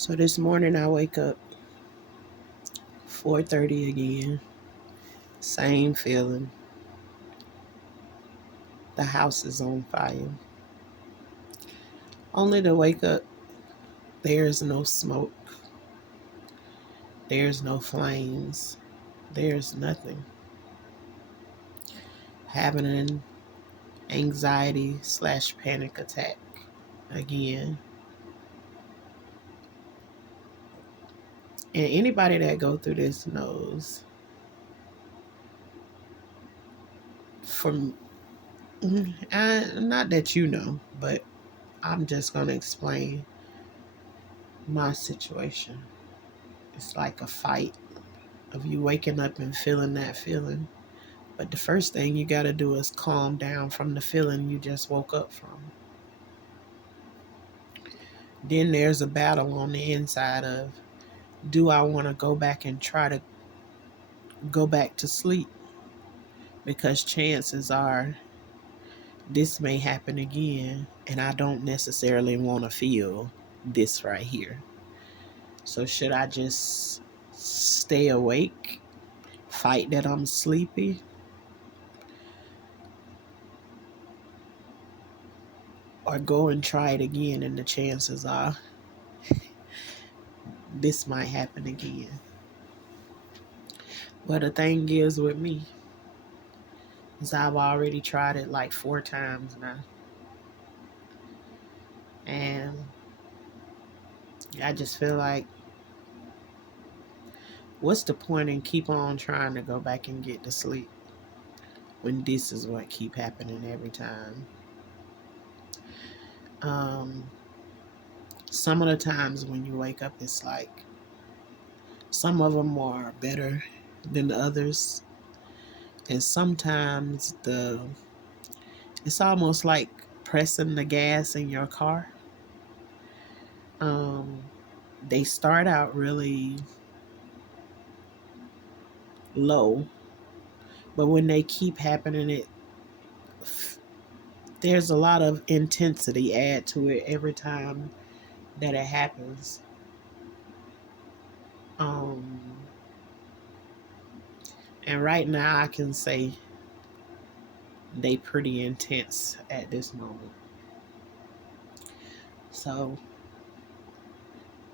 So this morning I wake up 4:30 again. Same feeling. The house is on fire. Only to wake up, there's no smoke. There's no flames. There's nothing. Having an anxiety/panic attack again. And anybody that go through this knows. From not that you know, but I'm just gonna explain my situation. It's like a fight of you waking up and feeling that feeling. But the first thing you got to do is calm down from the feeling you just woke up from. Then there's a battle on the inside of, do I want to go back and try to go back to sleep? Because chances are this may happen again, and I don't necessarily want to feel this right here. So, should I just stay awake, fight that I'm sleepy, or go and try it again? And the chances are this might happen again. But the thing is with me is I've already tried it like 4 times now. And I just feel like, what's the point in keep on trying to go back and get to sleep when this is what keep happening every time? Um, some of the times when you wake up, it's like some of them are better than the others. And sometimes it's almost like pressing the gas in your car. Um, they start out really low, but when they keep happening, there's a lot of intensity add to it every time that it happens. Um, and right now, I can say they pretty intense at this moment. So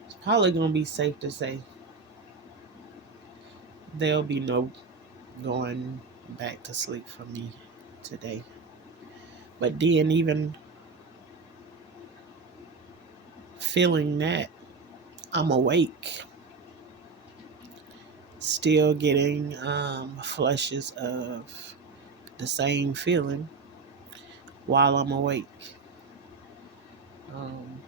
it's probably gonna be safe to say there'll be no going back to sleep for me today. But then even feeling that I'm awake, still getting flushes of the same feeling while I'm awake. Um,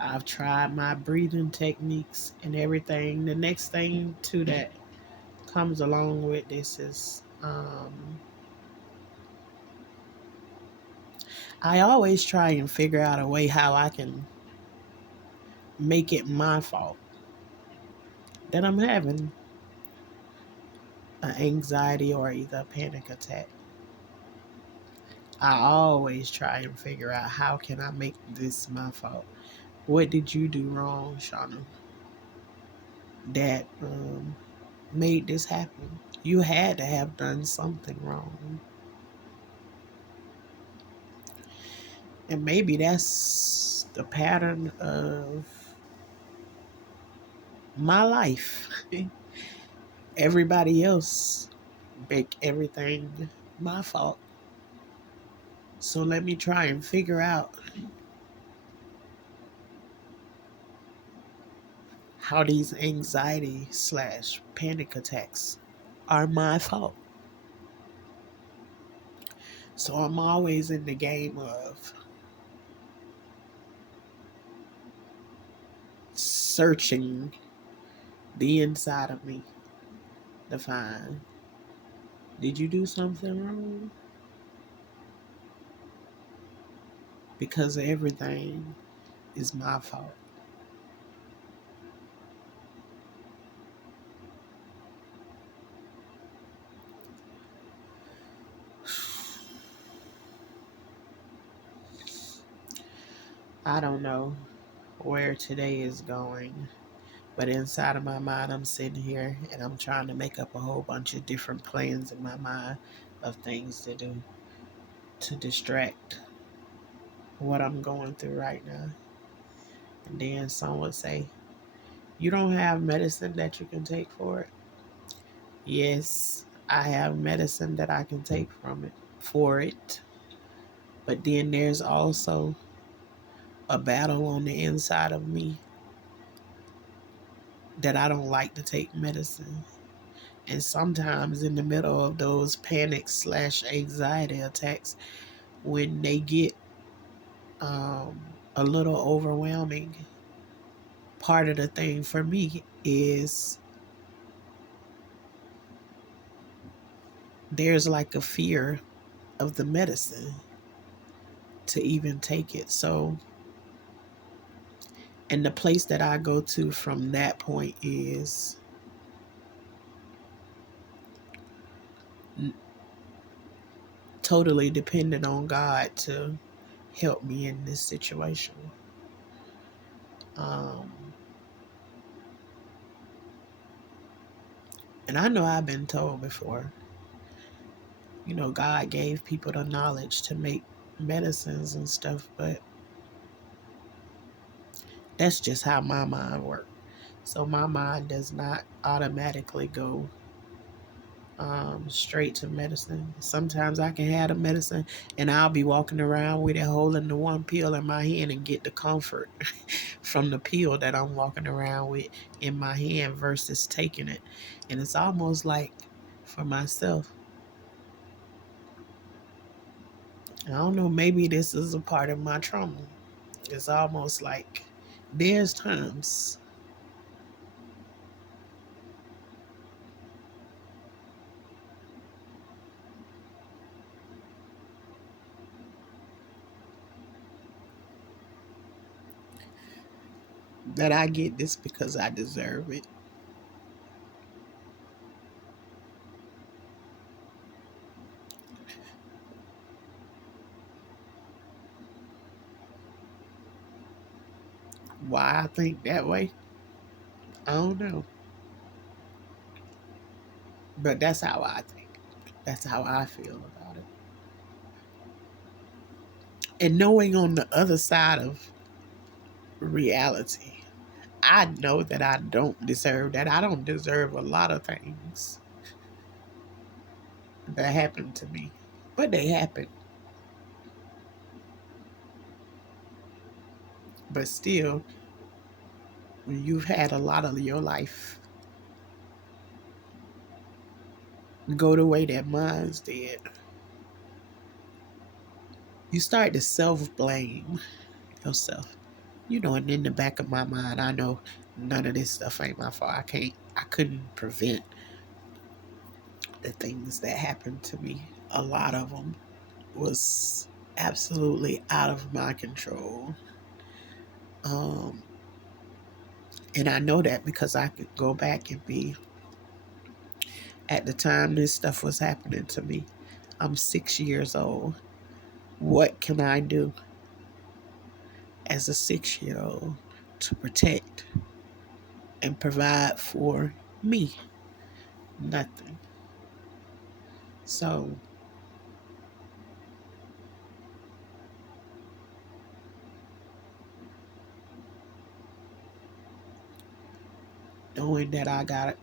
I've tried my breathing techniques and everything. The next thing to that comes along with this is I always try and figure out a way how I can make it my fault that I'm having an anxiety or either a panic attack. I always try and figure out how can I make this my fault. What did you do wrong, Shauna, that made this happen? You had to have done something wrong. And maybe that's the pattern of my life. Everybody else make everything my fault. So let me try and figure out how these anxiety/panic attacks are my fault. So I'm always in the game of searching the inside of me to find, did you do something wrong? Because everything is my fault. I don't know. where today is going. But inside of my mind, I'm sitting here and I'm trying to make up a whole bunch of different plans in my mind of things to do to distract what I'm going through right now. And then some would say, "You don't have medicine that you can take for it?" Yes, I have medicine that I can take from it for it. But then there's also a battle on the inside of me that I don't like to take medicine. And sometimes in the middle of those panic slash anxiety attacks, when they get um, a little overwhelming, part of the thing for me is there's like a fear of the medicine to even take it. So, and the place that I go to from that point is totally dependent on God to help me in this situation. Um, and I know I've been told before, God gave people the knowledge to make medicines and stuff, but that's just how my mind works. So my mind does not automatically go straight to medicine. Sometimes I can have the medicine and I'll be walking around with it holding the one pill in my hand and get the comfort from the pill that I'm walking around with in my hand versus taking it. And it's almost like for myself, I don't know, maybe this is a part of my trauma. It's almost like there's times that I get this because I deserve it. Why I think that way, I don't know. But that's how I think. That's how I feel about it. And knowing on the other side of reality, I know that I don't deserve that. I don't deserve a lot of things that happen to me, but they happen. But still, when you've had a lot of your life go the way that mine's did, you start to self blame yourself. And in the back of my mind, I know none of this stuff ain't my fault. I couldn't prevent the things that happened to me. A lot of them was absolutely out of my control. Um, and I know that because I could go back and be at the time this stuff was happening to me. I'm 6 years old. What can I do as a 6 year old to protect and provide for me? Nothing. So, knowing that I got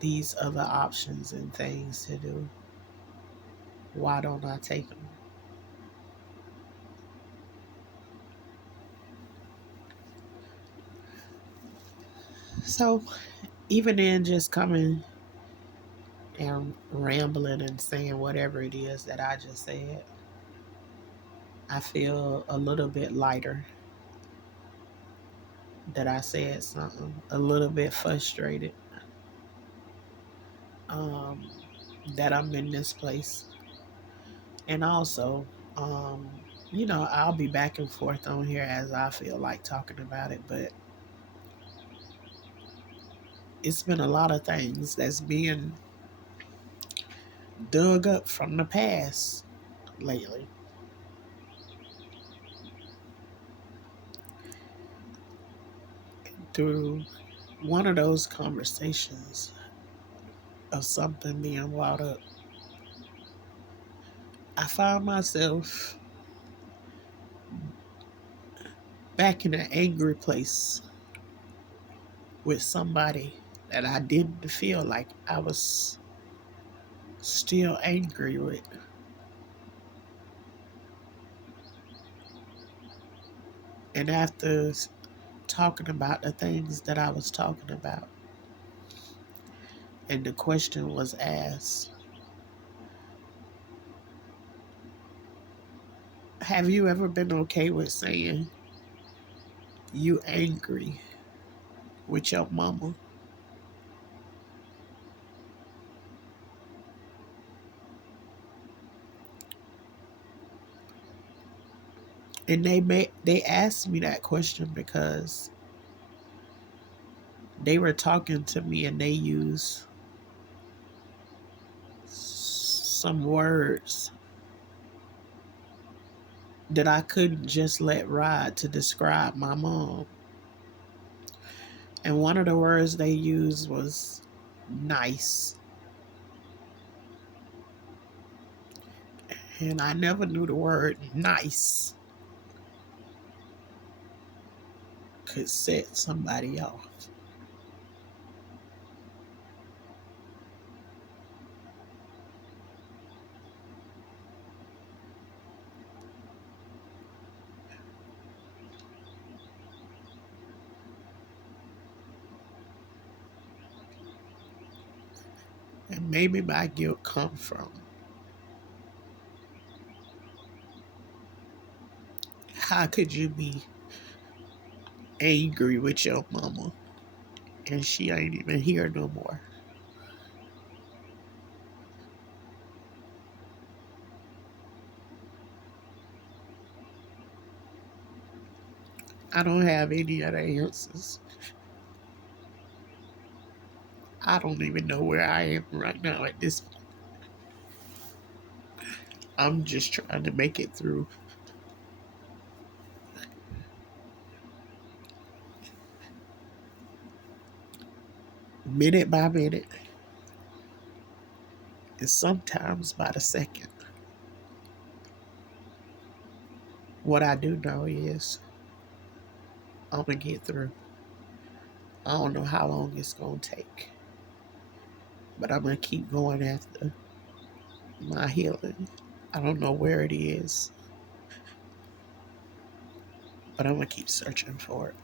these other options and things to do, why don't I take them? So, even in just coming and rambling and saying whatever it is that I just said, I feel a little bit lighter that I said something, a little bit frustrated um, that I'm in this place. And also, um, I'll be back and forth on here as I feel like talking about it, but it's been a lot of things that's being dug up from the past lately. through one of those conversations of something being brought up, I found myself back in an angry place with somebody that I didn't feel like I was still angry with. And after talking about the things that I was talking about, and the question was asked, have you ever been okay with saying you angry with your mama? And they asked me that question because they were talking to me and they used some words that I couldn't just let ride to describe my mom. And one of the words they used was nice. And I never knew the word nice could set somebody off. And maybe my guilt come from how could you be angry with your mama and she ain't even here no more? I don't have any other answers. I don't even know where I am right now at this point. I'm just trying to make it through minute by minute and sometimes by the second. What I do know is I'm going to get through. I don't know how long it's going to take, but I'm going to keep going after my healing. I don't know where it is, but I'm going to keep searching for it.